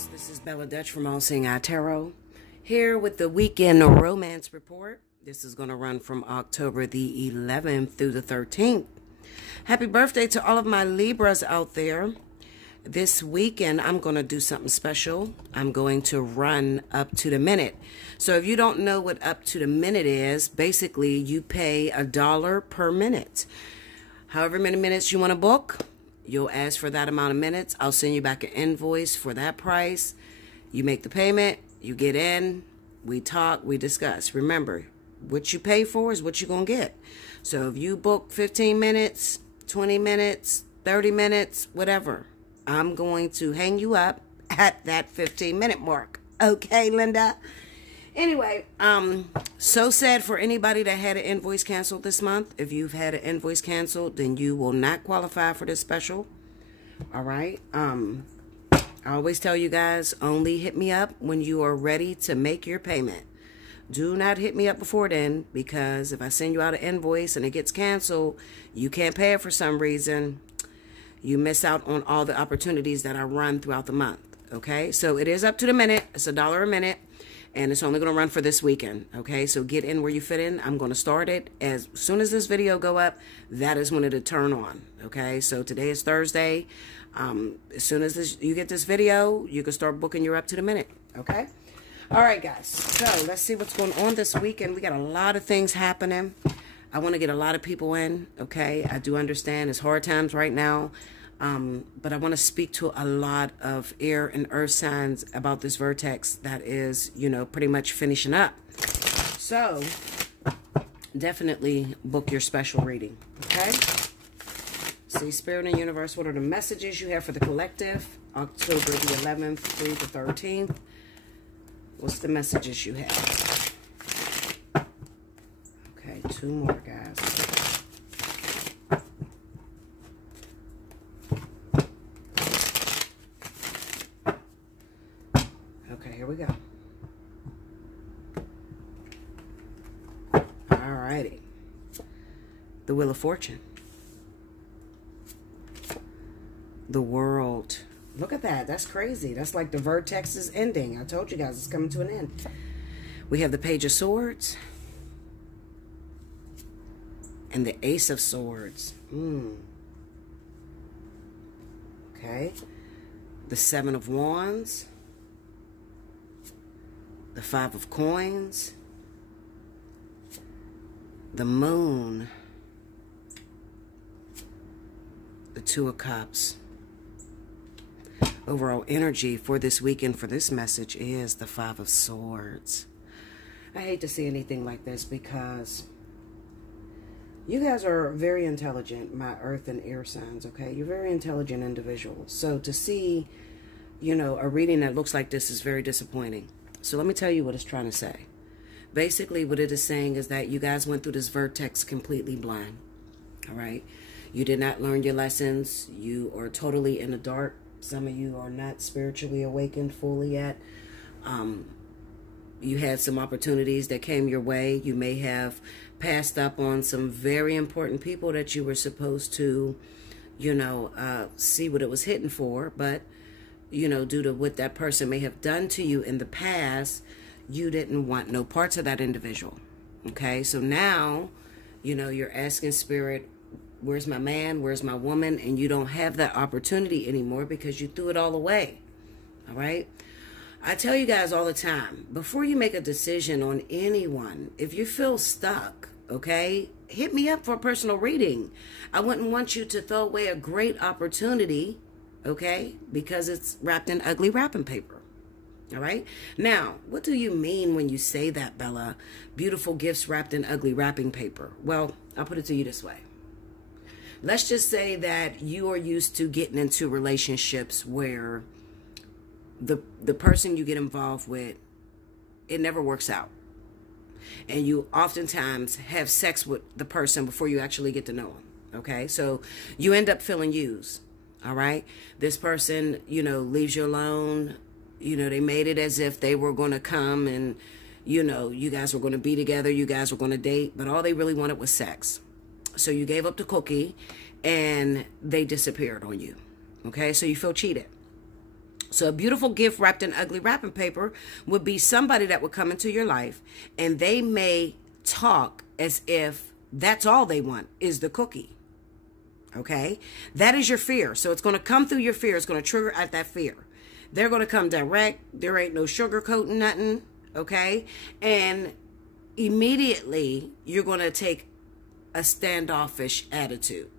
guys, this is Bella Dutch from Allseeingeyetarot here with the weekend romance report. This is going to run from October the 11th through the 13th. Happy birthday to all of my Libras out there. This weekend, I'm going to do something special. I'm going to run up to the minute. So if you don't know what up to the minute is, basically you pay $1 per minute. However many minutes you want to book, you'll ask for that amount of minutes. I'll send you back an invoice for that price. You make the payment, you get in, we talk, we discuss. Remember, what you pay for is what you're going to get. So if you book 15 minutes, 20 minutes, 30 minutes, whatever, I'm going to hang you up at that 15-minute mark. Okay, Linda? Anyway, so sad for anybody that had an invoice canceled this month. If you've had an invoice canceled, then you will not qualify for this special. All right? I always tell you guys, only hit me up when you are ready to make your payment. Do not hit me up before then, because if I send you out an invoice and it gets canceled, you can't pay it for some reason, you miss out on all the opportunities that I run throughout the month. Okay? So it is up to the minute. It's $1 a minute. And it's only going to run for this weekend, okay? So get in where you fit in. I'm going to start it. As soon as this video go up, that is when it'll turn on, okay? So today is Thursday. As soon as you get this video, you can start booking your up to the minute, okay? All right, guys. So let's see what's going on this weekend. We got a lot of things happening. I want to get a lot of people in, okay? I do understand it's hard times right now. But I want to speak to a lot of air and earth signs about this vertex that is, you know, pretty much finishing up. So, definitely book your special reading, okay? See, Spirit and Universe, what are the messages you have for the collective? October the 11th through the 13th. What's the messages you have? Okay, 2 more, guys. Okay, here we go. Alrighty. The Wheel of Fortune. The World. Look at that. That's crazy. That's like the vertex is ending. I told you guys it's coming to an end. We have the Page of Swords. And the Ace of Swords. Okay. The 7 of Wands. The 5 of Coins, the Moon, the 2 of Cups. Overall energy for this weekend for this message is the 5 of Swords. I hate to see anything like this because you guys are very intelligent, my earth and air signs, okay? You're very intelligent individuals. So to see, you know, a reading that looks like this is very disappointing. So let me tell you what it's trying to say. Basically, what it is saying is that you guys went through this vertex completely blind. All right? You did not learn your lessons. You are totally in the dark. Some of you are not spiritually awakened fully yet. You had some opportunities that came your way. You may have passed up on some very important people that you were supposed to, you know, see what it was hitting for. But you know, due to what that person may have done to you in the past, you didn't want no parts of that individual. Okay, so now, you know, you're asking Spirit, where's my man, where's my woman? And you don't have that opportunity anymore because you threw it all away. All right? I tell you guys all the time, before you make a decision on anyone, if you feel stuck, okay, hit me up for a personal reading. I wouldn't want you to throw away a great opportunity, okay, because it's wrapped in ugly wrapping paper. All right? Now, what do you mean when you say that, Bella? Beautiful gifts wrapped in ugly wrapping paper. Well, I'll put it to you this way. Let's just say that you are used to getting into relationships where the person you get involved with, it never works out. And you oftentimes have sex with the person before you actually get to know them. Okay? So you end up feeling used. All right. This person, you know, leaves you alone. You know, they made it as if they were going to come and, you know, you guys were going to be together. You guys were going to date. But all they really wanted was sex. So you gave up the cookie and they disappeared on you. Okay. So you feel cheated. So a beautiful gift wrapped in ugly wrapping paper would be somebody that would come into your life, and they may talk as if that's all they want is the cookie. Okay? That is your fear. So it's going to come through your fear. It's going to trigger at that fear. They're going to come direct. There ain't no sugarcoating nothing. Okay? And immediately you're going to take a standoffish attitude.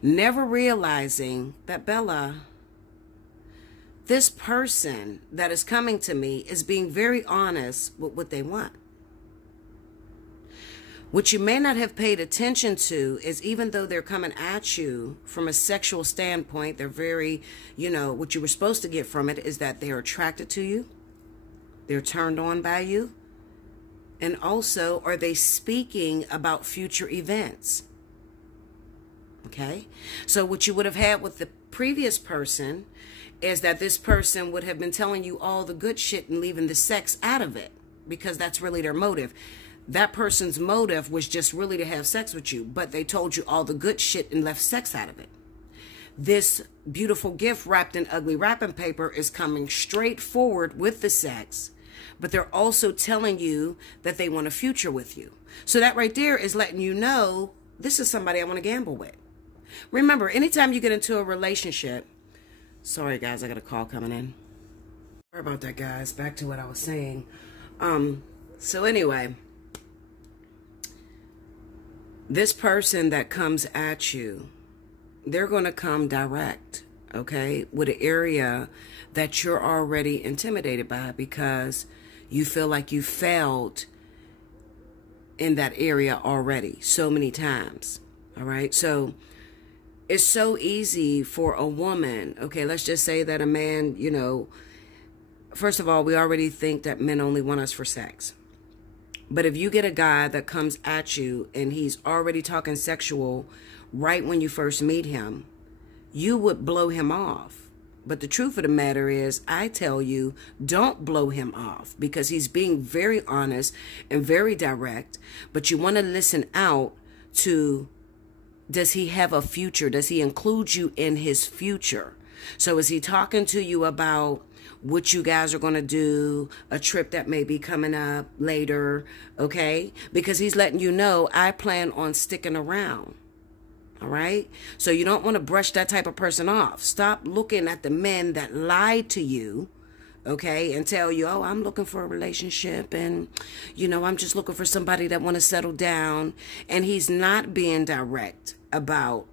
Never realizing that, Bella, this person that is coming to me is being very honest with what they want. What you may not have paid attention to is, even though they're coming at you from a sexual standpoint, they're very, what you were supposed to get from it is that they're attracted to you. They're turned on by you. And also, are they speaking about future events? Okay? So what you would have had with the previous person is that this person would have been telling you all the good shit and leaving the sex out of it, because that's really their motive. That person's motive was just really to have sex with you, but they told you all the good shit and left sex out of it. This beautiful gift wrapped in ugly wrapping paper is coming straight forward with the sex, but they're also telling you that they want a future with you. So that right there is letting you know, this is somebody I want to gamble with. Remember, anytime you get into a relationship, sorry guys, I got a call coming in. Sorry about that, guys. Back to what I was saying. So anyway, this person that comes at you, they're going to come direct, okay, with an area that you're already intimidated by, because you feel like you failed in that area already so many times. All right. So it's so easy for a woman. Okay. Let's just say that a man, first of all, we already think that men only want us for sex. But if you get a guy that comes at you and he's already talking sexual right when you first meet him, you would blow him off. But the truth of the matter is, I tell you, don't blow him off, because he's being very honest and very direct. But you want to listen out to, does he have a future? Does he include you in his future? So is he talking to you about what you guys are going to do, a trip that may be coming up later, okay? Because he's letting you know, I plan on sticking around, all right? So you don't want to brush that type of person off. Stop looking at the men that lied to you, okay, and tell you, oh, I'm looking for a relationship, and, I'm just looking for somebody that want to settle down, and he's not being direct about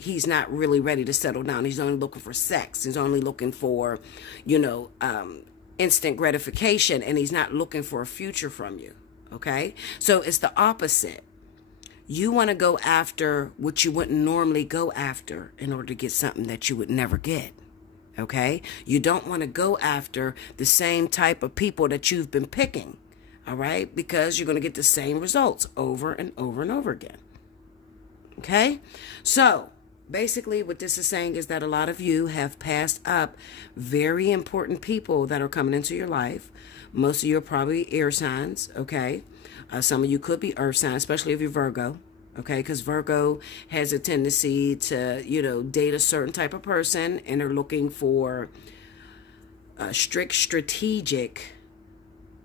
he's not really ready to settle down. He's only looking for sex. He's only looking for, instant gratification, and he's not looking for a future from you. Okay? So it's the opposite. You want to go after what you wouldn't normally go after in order to get something that you would never get. Okay? You don't want to go after the same type of people that you've been picking. All right? Because you're going to get the same results over and over and over again. Okay? So basically, what this is saying is that a lot of you have passed up very important people that are coming into your life. Most of you are probably air signs, okay? Some of you could be earth signs, especially if you're Virgo, okay? Because Virgo has a tendency to, date a certain type of person, and they're looking for strict strategic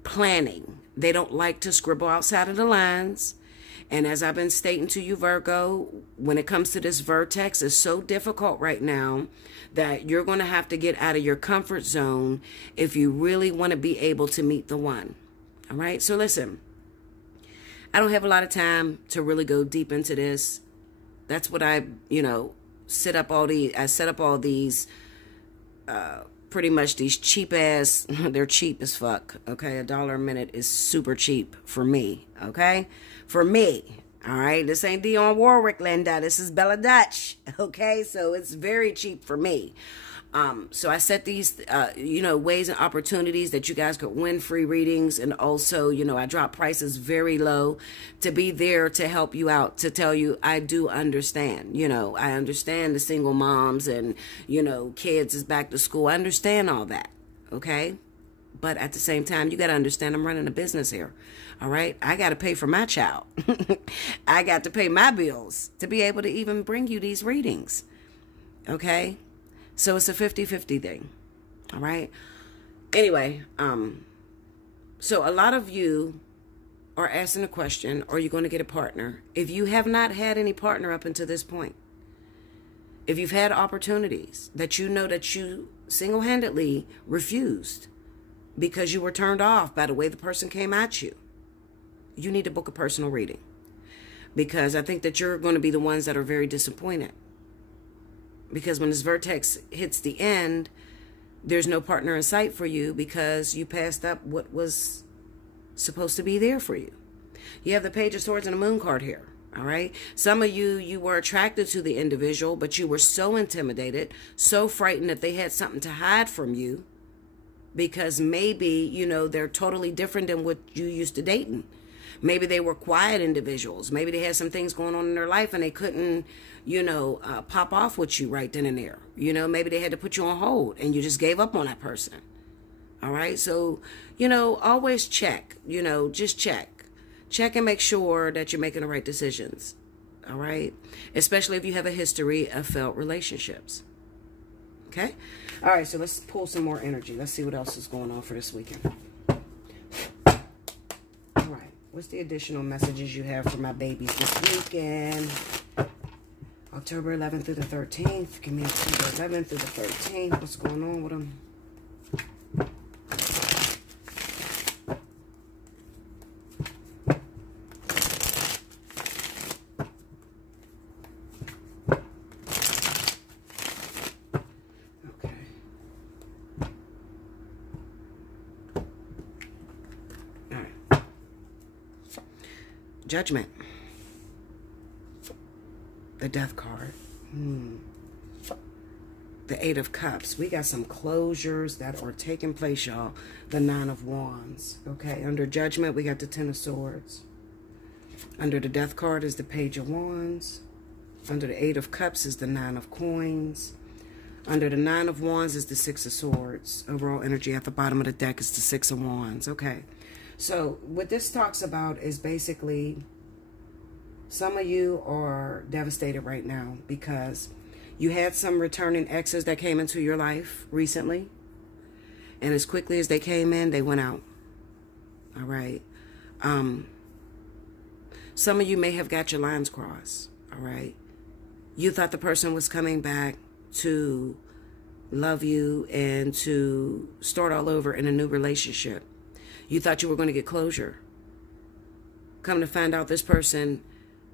planning. They don't like to scribble outside of the lines. And as I've been stating to you, Virgo, when it comes to this vertex, it's so difficult right now that you're going to have to get out of your comfort zone if you really want to be able to meet the one. All right. So listen, I don't have a lot of time to really go deep into this. That's what I set up all these, pretty much these cheap ass, they're cheap as fuck. Okay. $1 a minute is super cheap for me. Okay. For me, all right? This ain't Dionne Warwick, Linda. This is Bella Dutch, okay? So it's very cheap for me. So I set these, ways and opportunities that you guys could win free readings. And also, I drop prices very low to be there to help you out, to tell you I do understand. I understand the single moms and, kids is back to school. I understand all that, okay? But at the same time, you got to understand I'm running a business here. All right. I got to pay for my child. I got to pay my bills to be able to even bring you these readings. Okay. So it's a 50-50 thing. All right. Anyway, so a lot of you are asking the question, are you going to get a partner? If you have not had any partner up until this point, if you've had opportunities that you know that you single-handedly refused because you were turned off by the way the person came at you, you need to book a personal reading. Because I think that you're going to be the ones that are very disappointed. Because when this vertex hits the end, there's no partner in sight for you because you passed up what was supposed to be there for you. You have the Page of Swords and the Moon card here. All right. Some of you were attracted to the individual, but you were so intimidated, so frightened that they had something to hide from you because maybe, they're totally different than what you used to dating. Maybe they were quiet individuals. Maybe they had some things going on in their life and they couldn't, pop off with you right then and there. Maybe they had to put you on hold and you just gave up on that person. All right. So, always check, just check. Check and make sure that you're making the right decisions. All right. Especially if you have a history of failed relationships. Okay. All right. So let's pull some more energy. Let's see what else is going on for this weekend. All right. What's the additional messages you have for my babies this weekend? October 11th through the 13th. Give me October 11th through the 13th. What's going on with them? Judgment. The Death card. The Eight of Cups. We got some closures that are taking place, y'all. The Nine of Wands. Okay, under Judgment, we got the Ten of Swords. Under the Death card is the Page of Wands. Under the Eight of Cups is the Nine of Coins. Under the Nine of Wands is the Six of Swords. Overall energy at the bottom of the deck is the Six of Wands. Okay. So what this talks about is basically some of you are devastated right now because you had some returning exes that came into your life recently. And as quickly as they came in, they went out. All right. Some of you may have got your lines crossed. All right. You thought the person was coming back to love you and to start all over in a new relationship. You thought you were going to get closure. Come to find out this person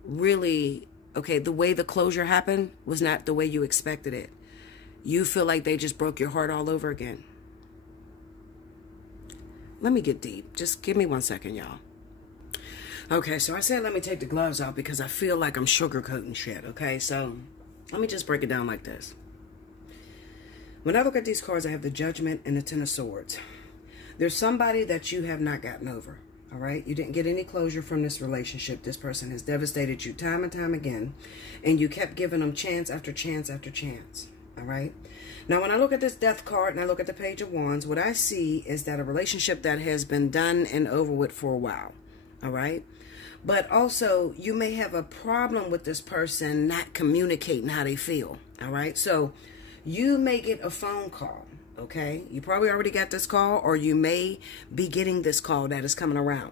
really, the way the closure happened was not the way you expected it. You feel like they just broke your heart all over again. Let me get deep. Just give me 1 second, y'all. Okay, so I said let me take the gloves off because I feel like I'm sugarcoating shit, okay? So let me just break it down like this. When I look at these cards, I have the Judgment and the Ten of Swords. There's somebody that you have not gotten over, all right? You didn't get any closure from this relationship. This person has devastated you time and time again, and you kept giving them chance after chance after chance, all right? Now, when I look at this Death card and I look at the Page of Wands, what I see is that a relationship that has been done and over with for a while, all right? But also, you may have a problem with this person not communicating how they feel, all right? So you may get a phone call. Okay, you probably already got this call, or you may be getting this call that is coming around.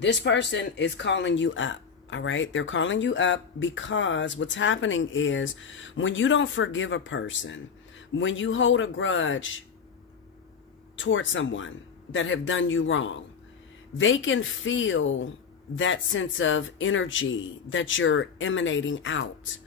This person is calling you up, all right? They're calling you up because what's happening is when you don't forgive a person, when you hold a grudge towards someone that have done you wrong, they can feel that sense of energy that you're emanating out.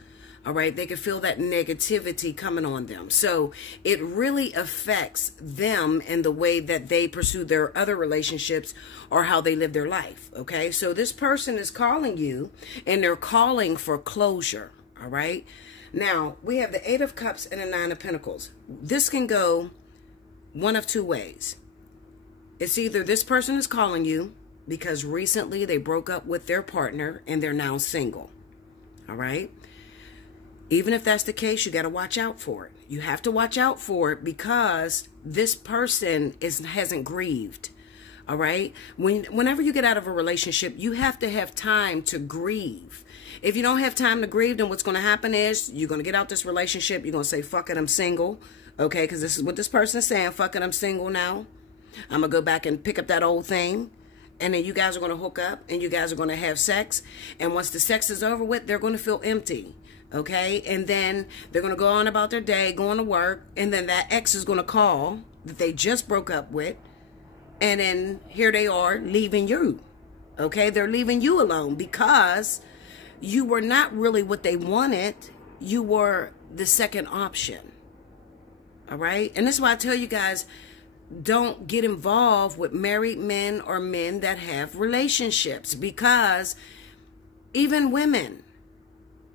All right, they can feel that negativity coming on them. So it really affects them in the way that they pursue their other relationships or how they live their life. Okay, so this person is calling you and they're calling for closure. All right, now we have the Eight of Cups and the Nine of Pentacles. This can go one of two ways. It's either this person is calling you because recently they broke up with their partner and they're now single. All right. Even if that's the case, you got to watch out for it. You have to watch out for it because this person hasn't grieved. All right. Whenever you get out of a relationship, you have to have time to grieve. If you don't have time to grieve, then what's going to happen is you're going to get out this relationship. You're going to say, fuck it, I'm single. Okay, because this is what this person is saying. Fuck it, I'm single now. I'm going to go back and pick up that old thing. And then you guys are going to hook up and you guys are going to have sex. And once the sex is over with, they're going to feel empty. Okay, and then they're going to go on about their day, going to work. And then that ex is going to call that they just broke up with. And then here they are leaving you. Okay, they're leaving you alone because you were not really what they wanted. You were the second option. All right, and this is why I tell you guys, don't get involved with married men or men that have relationships, because even women,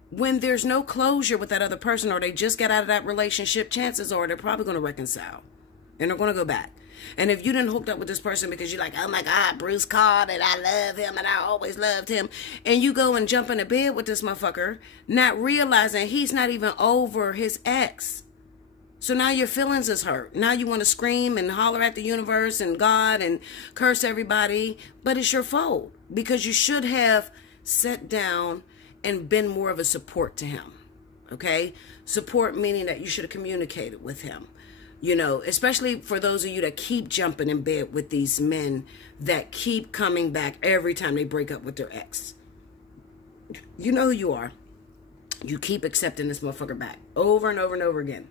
when there's no closure with that other person or they just got out of that relationship, chances are they're probably going to reconcile and they're going to go back. And if you didn't hooked up with this person because you're like, oh my God, Bruce called and I love him and I always loved him, and you go and jump into bed with this motherfucker, not realizing he's not even over his ex. So now your feelings is hurt. Now you want to scream and holler at the universe and God and curse everybody, but it's your fault because you should have sat down and been more of a support to him. Okay? Support meaning that you should have communicated with him. You know, especially for those of you that keep jumping in bed with these men that keep coming back every time they break up with their ex. You know who you are. You keep accepting this motherfucker back over and over and over again.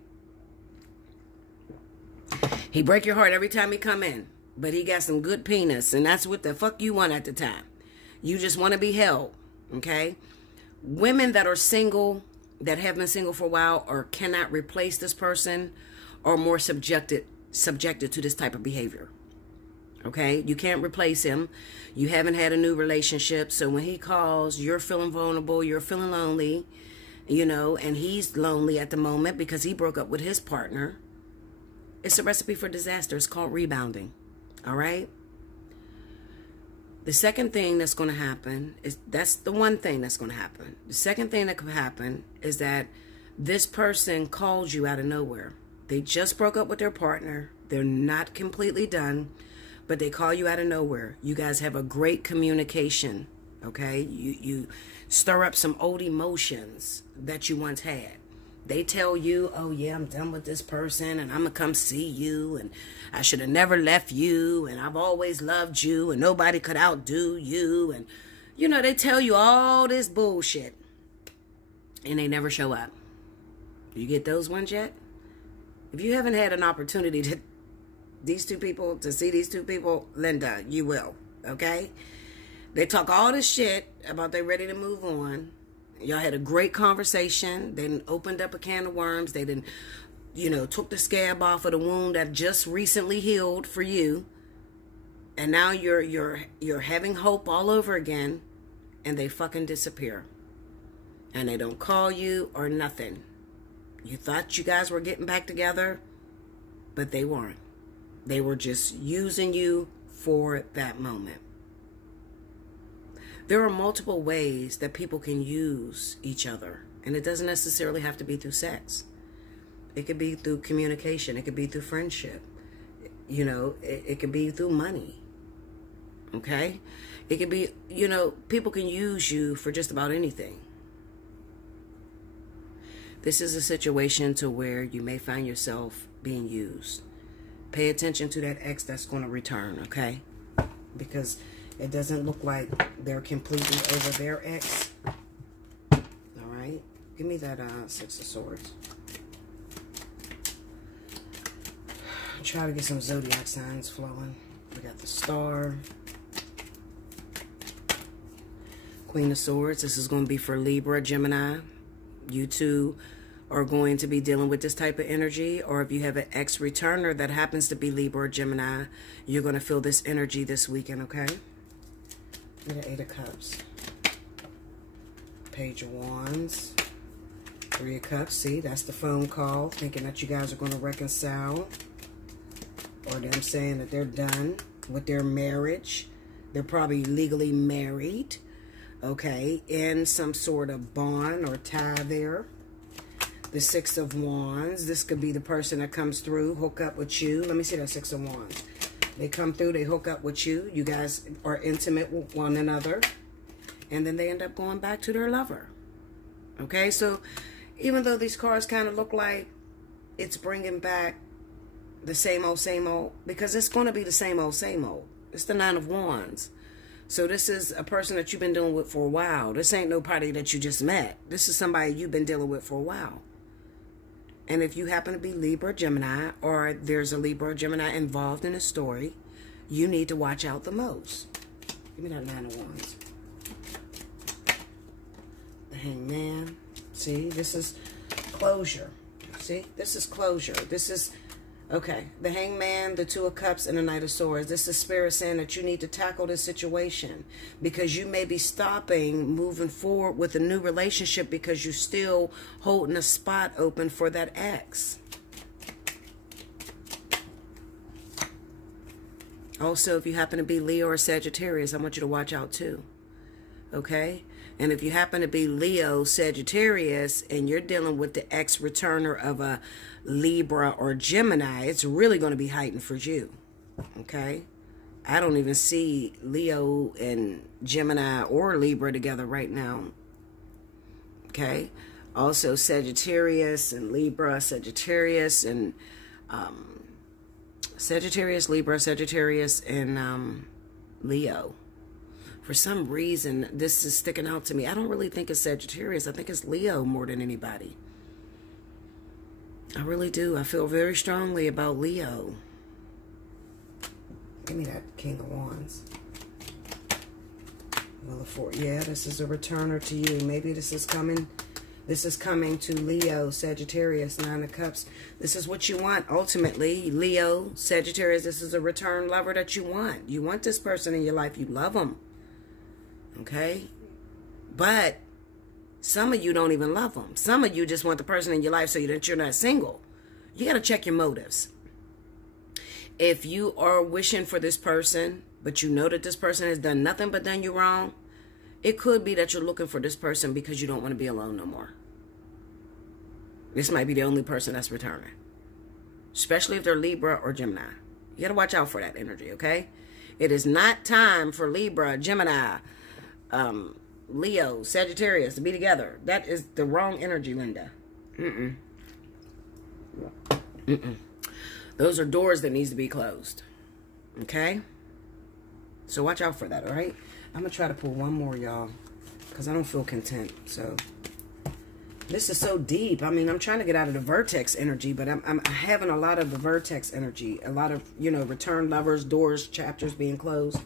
He break your heart every time he come in, but he got some good penis, and that's what the fuck you want at the time. You just want to be held, okay? Women that are single, that have been single for a while, or cannot replace this person, are more subjected to this type of behavior. Okay? You can't replace him. You haven't had a new relationship. So when he calls, you're feeling vulnerable, you're feeling lonely, you know, and he's lonely at the moment because he broke up with his partner. It's a recipe for disaster. It's called rebounding. All right? The second thing that's going to happen is, that's the one thing that's going to happen. The second thing that could happen is that this person calls you out of nowhere. They just broke up with their partner. They're not completely done, but they call you out of nowhere. You guys have a great communication, okay? You stir up some old emotions that you once had. They tell you, oh yeah, I'm done with this person and I'm going to come see you and I should have never left you and I've always loved you and nobody could outdo you. And, you know, they tell you all this bullshit and they never show up. You get those ones yet? If you haven't had an opportunity to see these two people, Linda, you will, okay? They talk all this shit about they ready to move on. Y'all had a great conversation. They done opened up a can of worms. They done, you know, took the scab off of the wound that just recently healed for you. And now you're having hope all over again, and they fucking disappear. And they don't call you or nothing. You thought you guys were getting back together, but they weren't. They were just using you for that moment. There are multiple ways that people can use each other, and it doesn't necessarily have to be through sex. It could be through communication. It could be through friendship. You know, it could be through money. Okay? It could be, you know, people can use you for just about anything. This is a situation to where you may find yourself being used. Pay attention to that ex that's going to return, okay? Because it doesn't look like they're completely over their ex. All right? Give me that Six of Swords. Try to get some zodiac signs flowing. We got the Star. Queen of Swords. This is going to be for Libra, Gemini. You two are going to be dealing with this type of energy, or if you have an ex-returner that happens to be Libra or Gemini, you're going to feel this energy this weekend, okay? The Eight of Cups. Page of Wands. Three of Cups. See, that's the phone call, thinking that you guys are going to reconcile, or them saying that they're done with their marriage. They're probably legally married. Okay, in some sort of bond or tie there. The Six of Wands. This could be the person that comes through, hook up with you. Let me see that Six of Wands. They come through, they hook up with you. You guys are intimate with one another. And then they end up going back to their lover. Okay, so even though these cards kind of look like it's bringing back the same old, because it's going to be the same old. It's the Nine of Wands. So this is a person that you've been dealing with for a while. This ain't nobody that you just met. This is somebody you've been dealing with for a while. And if you happen to be Libra, Gemini, or there's a Libra or Gemini involved in a story, you need to watch out the most. Give me that Nine of Wands. The Hangman. See, this is closure. See, this is closure. This is, okay, the Hangman, the Two of Cups, and the Knight of Swords. This is Spirit saying that you need to tackle this situation because you may be stopping, moving forward with a new relationship because you're still holding a spot open for that ex. Also, if you happen to be Leo or Sagittarius, I want you to watch out too. Okay? And if you happen to be Leo, Sagittarius, and you're dealing with the ex-returner of a Libra or Gemini, it's really going to be heightened for you. Okay? I don't even see Leo and Gemini or Libra together right now. Okay? Also, Sagittarius and Libra, Sagittarius and Sagittarius, Libra, Sagittarius, and Leo. For some reason, this is sticking out to me. I don't really think it's Sagittarius. I think it's Leo more than anybody. I really do. I feel very strongly about Leo. Give me that King of Wands. Well, yeah, this is a returner to you. Maybe this is coming. This is coming to Leo, Sagittarius, Nine of Cups. This is what you want, ultimately. Leo, Sagittarius, this is a return lover that you want. You want this person in your life. You love them. Okay? But some of you don't even love them. Some of you just want the person in your life so that you're not single. You got to check your motives. If you are wishing for this person, but you know that this person has done nothing but done you wrong, it could be that you're looking for this person because you don't want to be alone no more. This might be the only person that's returning. Especially if they're Libra or Gemini. You got to watch out for that energy, okay? It is not time for Libra, Gemini, Leo, Sagittarius to be together. That is the wrong energy, Linda. Those are doors that needs to be closed. Okay? So watch out for that, all right? I'm going to try to pull one more, y'all, because I don't feel content. So this is so deep. I mean, I'm trying to get out of the vertex energy, but I'm having a lot of the vertex energy. A lot of, you know, return lovers, doors, chapters being closed.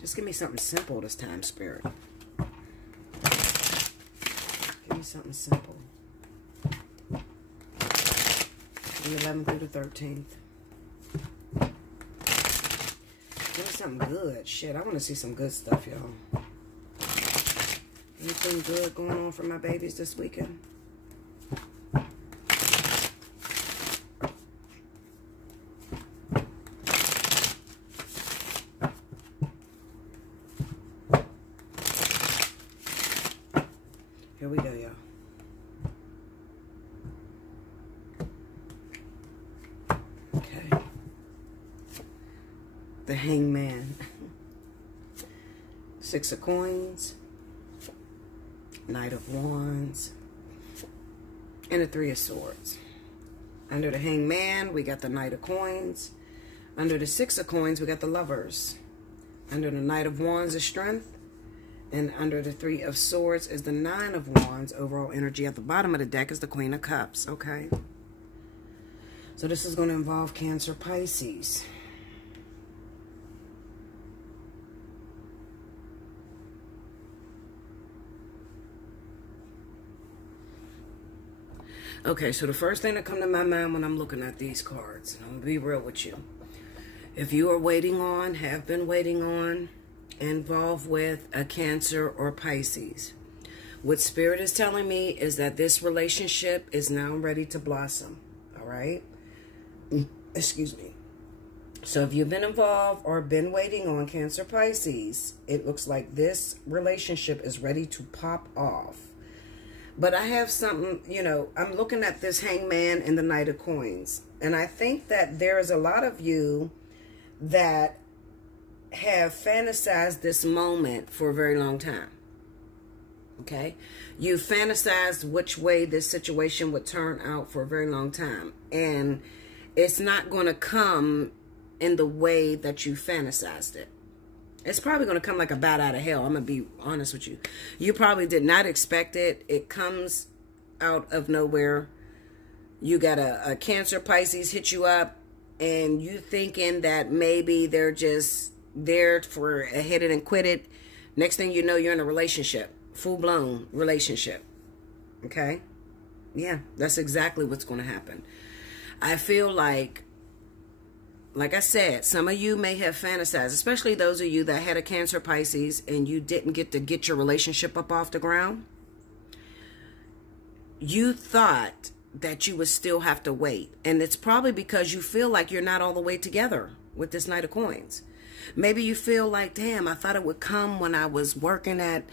Just give me something simple this time, Spirit. Give me something simple. The 11th through the 13th. Give me something good. Shit, I want to see some good stuff, y'all. Anything good going on for my babies this weekend? Here we go, y'all. Okay. The Hangman. Six of Coins. Knight of Wands. And the Three of Swords. Under the Hangman, we got the Knight of Coins. Under the Six of Coins, we got the Lovers. Under the Knight of Wands is Strength. And under the Three of Swords is the Nine of Wands. Overall energy at the bottom of the deck is the Queen of Cups. Okay. So this is going to involve Cancer, Pisces. Okay, so the first thing that comes to my mind when I'm looking at these cards, and I'm going to be real with you. If you are waiting on, have been waiting on, involved with a Cancer or Pisces, what Spirit is telling me is that this relationship is now ready to blossom. All right? Excuse me. So if you've been involved or been waiting on Cancer, Pisces, it looks like this relationship is ready to pop off. But I have something, you know, I'm looking at this Hangman and the Knight of Coins. And I think that there is a lot of you that have fantasized this moment for a very long time. Okay? You fantasized which way this situation would turn out for a very long time. And it's not going to come in the way that you fantasized it. It's probably going to come like a bat out of hell. I'm going to be honest with you. You probably did not expect it. It comes out of nowhere. You got a Cancer Pisces hit you up, and you thinking that maybe they're just there for a hit it and quit it. Next thing you know, you're in a relationship. Full-blown relationship. Okay? Yeah, that's exactly what's going to happen. I feel like I said, some of you may have fantasized, especially those of you that had a Cancer Pisces and you didn't get to get your relationship up off the ground. You thought that you would still have to wait. And it's probably because you feel like you're not all the way together with this Knight of Coins. Maybe you feel like, damn, I thought it would come when I was working at,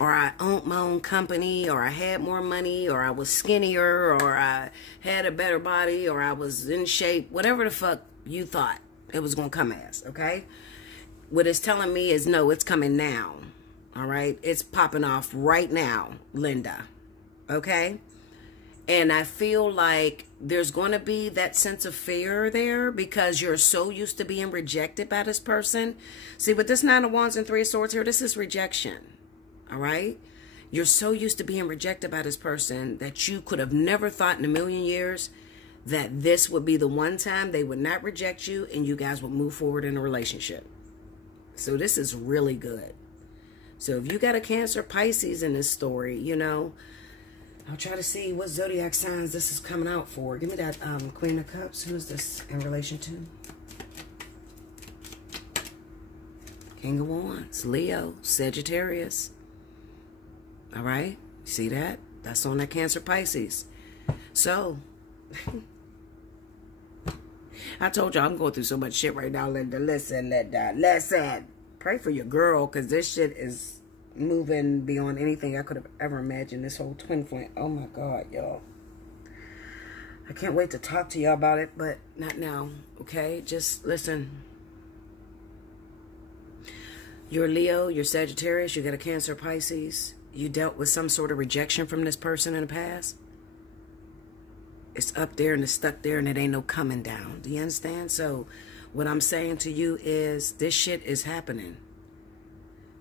or I owned my own company, or I had more money, or I was skinnier, or I had a better body, or I was in shape, whatever the fuck you thought it was going to come as, okay? What it's telling me is, no, it's coming now, all right? It's popping off right now, Linda, okay? And I feel like there's going to be that sense of fear there because you're so used to being rejected by this person. See, with this Nine of Wands and Three of Swords here, this is rejection, all right? You're so used to being rejected by this person that you could have never thought in a million years that this would be the one time they would not reject you and you guys would move forward in a relationship. So this is really good. So if you got a Cancer Pisces in this story, you know, I'll try to see what zodiac signs this is coming out for. Give me that Queen of Cups. Who is this in relation to? King of Wands, Leo, Sagittarius. All right, see that? That's on that Cancer Pisces. So I told y'all I'm going through so much shit right now, Linda. Listen, Linda. Listen. Pray for your girl, because this shit is moving beyond anything I could have ever imagined. This whole twin flame. Oh, my God, y'all. I can't wait to talk to y'all about it, but not now, okay? Just listen. You're Leo. You're Sagittarius. You got a Cancer Pisces. You dealt with some sort of rejection from this person in the past. It's up there and it's stuck there and it ain't no coming down. Do you understand? So what I'm saying to you is this shit is happening.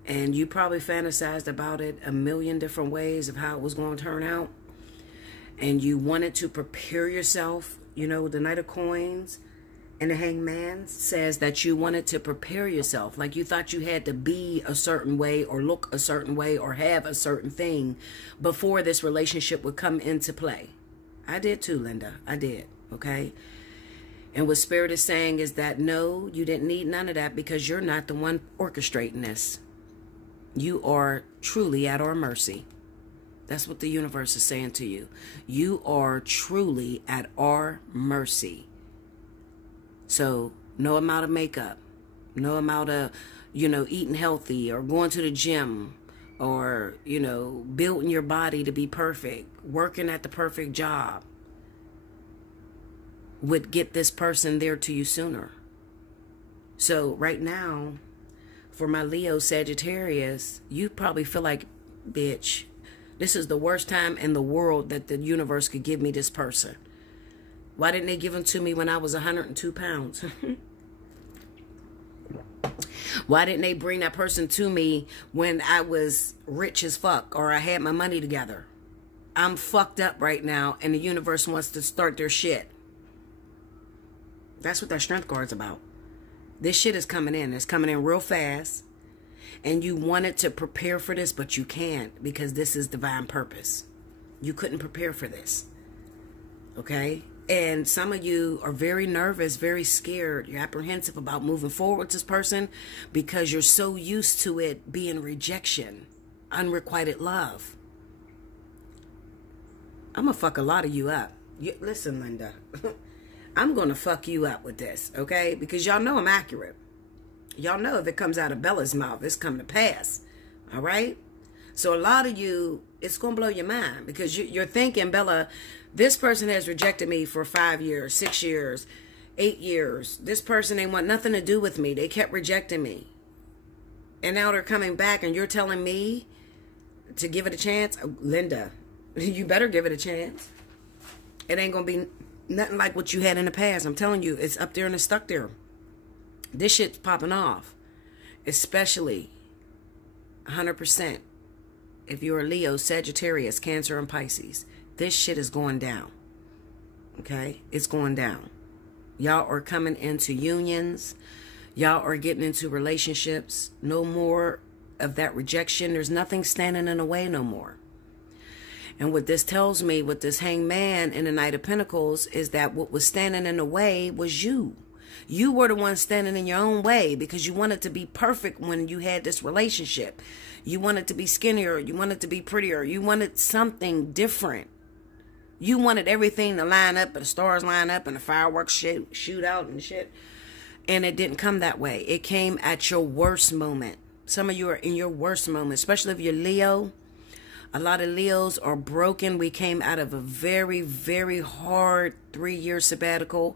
And you probably fantasized about it a million different ways of how it was going to turn out. And you wanted to prepare yourself. You know, the Knight of Coins and the Hanged Man says that you wanted to prepare yourself. Like you thought you had to be a certain way or look a certain way or have a certain thing before this relationship would come into play. I did too, Linda. I did, okay? And what Spirit is saying is that, no, you didn't need none of that because you're not the one orchestrating this. You are truly at our mercy. That's what the universe is saying to you. You are truly at our mercy. So no amount of makeup, no amount of, you know, eating healthy or going to the gym, or, you know, building your body to be perfect, working at the perfect job would get this person there to you sooner. So right now, for my Leo Sagittarius, you probably feel like, bitch, this is the worst time in the world that the universe could give me this person. Why didn't they give him to me when I was 102 pounds? Why didn't they bring that person to me when I was rich as fuck or I had my money together? I'm fucked up right now and the universe wants to start their shit. That's what that strength card's about. This shit is coming in. It's coming in real fast. And you wanted to prepare for this, but you can't because this is divine purpose. You couldn't prepare for this. Okay? And some of you are very nervous, very scared. You're apprehensive about moving forward with this person because you're so used to it being rejection, unrequited love. I'm going to fuck a lot of you up. Listen, Linda. I'm going to fuck you up with this, okay? Because y'all know I'm accurate. Y'all know if it comes out of Bella's mouth, it's coming to pass, all right? So a lot of you, it's going to blow your mind because you're thinking, Bella, this person has rejected me for 5 years, 6 years, 8 years. This person ain't want nothing to do with me. They kept rejecting me. And now they're coming back and you're telling me to give it a chance? Linda, you better give it a chance. It ain't going to be nothing like what you had in the past. I'm telling you, it's up there and it's stuck there. This shit's popping off. Especially 100% if you're a Leo, Sagittarius, Cancer, and Pisces. This shit is going down. Okay? It's going down. Y'all are coming into unions. Y'all are getting into relationships. No more of that rejection. There's nothing standing in the way no more. And what this tells me with this Hangman in the Knight of Pentacles is that what was standing in the way was you. You were the one standing in your own way because you wanted to be perfect when you had this relationship. You wanted to be skinnier. You wanted to be prettier. You wanted something different. You wanted everything to line up and the stars line up and the fireworks shoot out and shit. And it didn't come that way. It came at your worst moment. Some of you are in your worst moment, especially if you're Leo. A lot of Leos are broken. We came out of a very, very hard 3-year sabbatical.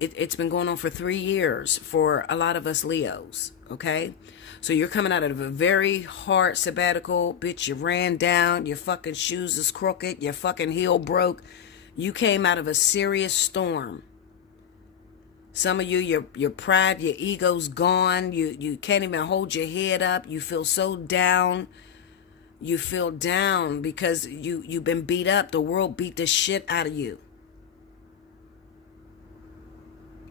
It's been going on for 3 years for a lot of us Leos, okay? So you're coming out of a very hard sabbatical. Bitch, you ran down. Your fucking shoes is crooked. Your fucking heel broke. You came out of a serious storm. Some of you, your pride, your ego's gone. You can't even hold your head up. You feel so down. You feel down because you've been beat up. The world beat the shit out of you.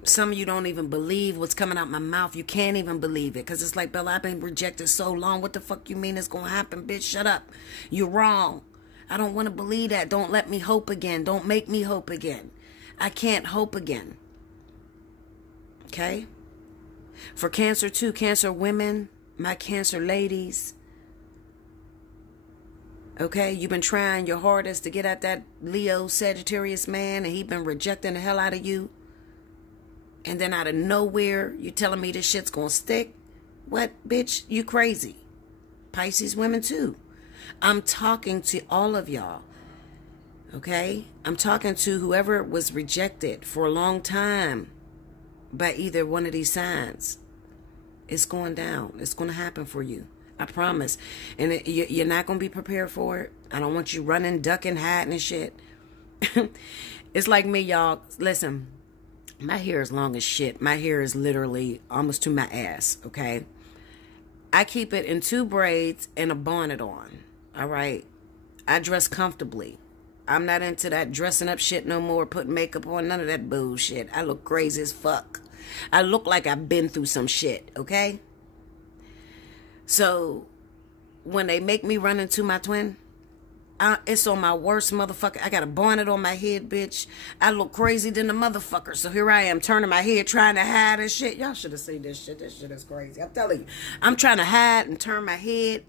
Some of you don't even believe what's coming out my mouth. You can't even believe it. Because it's like, Bella, I've been rejected so long. What the fuck you mean it's going to happen? Bitch, shut up. You're wrong. I don't want to believe that. Don't let me hope again. Don't make me hope again. I can't hope again. Okay? For Cancer too. Cancer women. My Cancer ladies. Okay? You've been trying your hardest to get at that Leo Sagittarius man. And he's been rejecting the hell out of you. And then out of nowhere, you telling me this shit's gonna stick? What, bitch? You crazy. Pisces women too. I'm talking to all of y'all. Okay? I'm talking to whoever was rejected for a long time by either one of these signs. It's going down. It's going to happen for you. I promise. And you're not going to be prepared for it. I don't want you running, ducking, hiding and shit. It's like me, y'all. Listen. My hair is long as shit. My hair is literally almost to my ass, okay? I keep it in 2 braids and a bonnet on, all right? I dress comfortably. I'm not into that dressing up shit no more, putting makeup on, none of that bullshit. I look crazy as fuck. I look like I've been through some shit, okay? So, when they make me run into my twin, it's on my worst motherfucker. I got a bonnet on my head, bitch. I look crazy than the motherfucker. So here I am turning my head, trying to hide and shit. Y'all should have seen this shit. This shit is crazy. I'm telling you. I'm trying to hide and turn my head.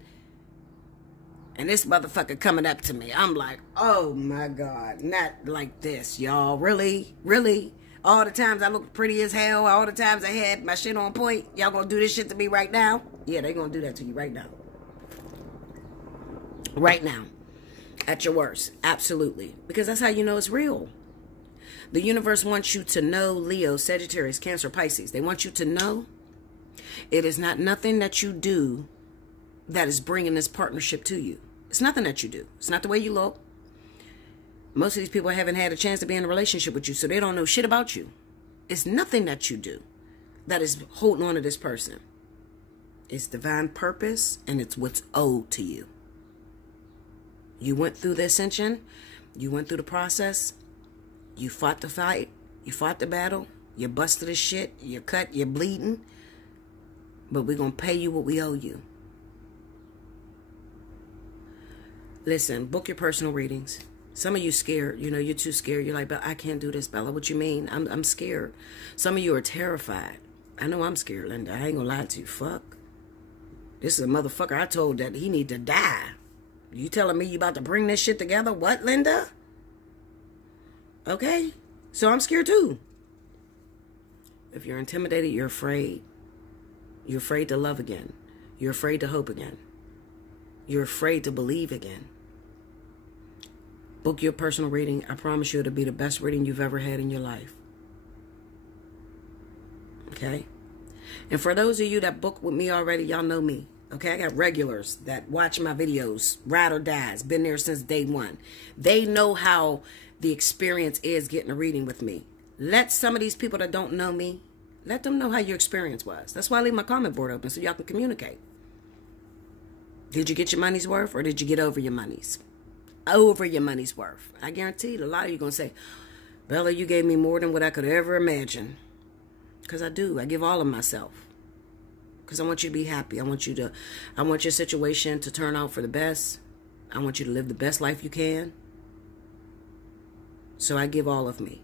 And this motherfucker coming up to me. I'm like, oh my God. Not like this, y'all. Really? Really? All the times I look pretty as hell. All the times I had my shit on point. Y'all gonna do this shit to me right now? Yeah, they gonna do that to you right now. Right now. At your worst. Absolutely. Because that's how you know it's real. The universe wants you to know, Leo, Sagittarius, Cancer, Pisces. They want you to know it is not nothing that you do that is bringing this partnership to you. It's nothing that you do. It's not the way you look. Most of these people haven't had a chance to be in a relationship with you, so they don't know shit about you. It's nothing that you do that is holding on to this person. It's divine purpose, and it's what's owed to you. You went through the ascension. You went through the process. You fought the fight. You fought the battle. You busted the shit. You're cut. You're bleeding. But we're going to pay you what we owe you. Listen, book your personal readings. Some of you scared. You know, you're too scared. You're like, I can't do this, Bella. What you mean? I'm scared. Some of you are terrified. I know I'm scared, Linda. I ain't going to lie to you. Fuck. This is a motherfucker I told that he need to die. You telling me you about to bring this shit together? What, Linda? Okay. So I'm scared too. If you're intimidated, you're afraid. You're afraid to love again. You're afraid to hope again. You're afraid to believe again. Book your personal reading. I promise you it'll be the best reading you've ever had in your life. Okay? And for those of you that book with me already, y'all know me. Okay, I got regulars that watch my videos, ride or dies, been there since day one. They know how the experience is getting a reading with me. Let some of these people that don't know me, let them know how your experience was. That's why I leave my comment board open so y'all can communicate. Did you get your money's worth, or did you get over your money's? Over your money's worth. I guarantee you, a lot of you are going to say, Bella, you gave me more than what I could ever imagine. Because I do. I give all of myself. Because I want you to be happy. I want your situation to turn out for the best. I want you to live the best life you can. So I give all of me.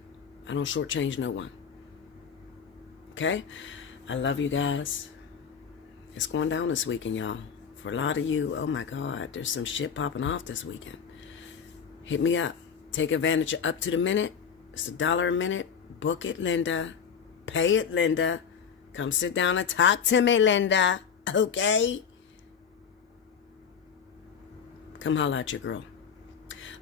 I don't shortchange no one. Okay? I love you guys. It's going down this weekend, y'all. For a lot of you, oh my God, there's some shit popping off this weekend. Hit me up. Take advantage of up to the minute. It's $1 a minute. Book it, Linda. Pay it, Linda. Come sit down and talk to me, Linda. Okay? Come holla at your girl.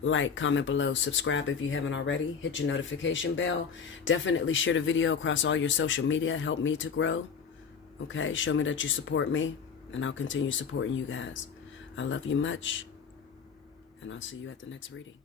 Like, comment below, subscribe if you haven't already. Hit your notification bell. Definitely share the video across all your social media. Help me to grow. Okay? Show me that you support me, and I'll continue supporting you guys. I love you much, and I'll see you at the next reading.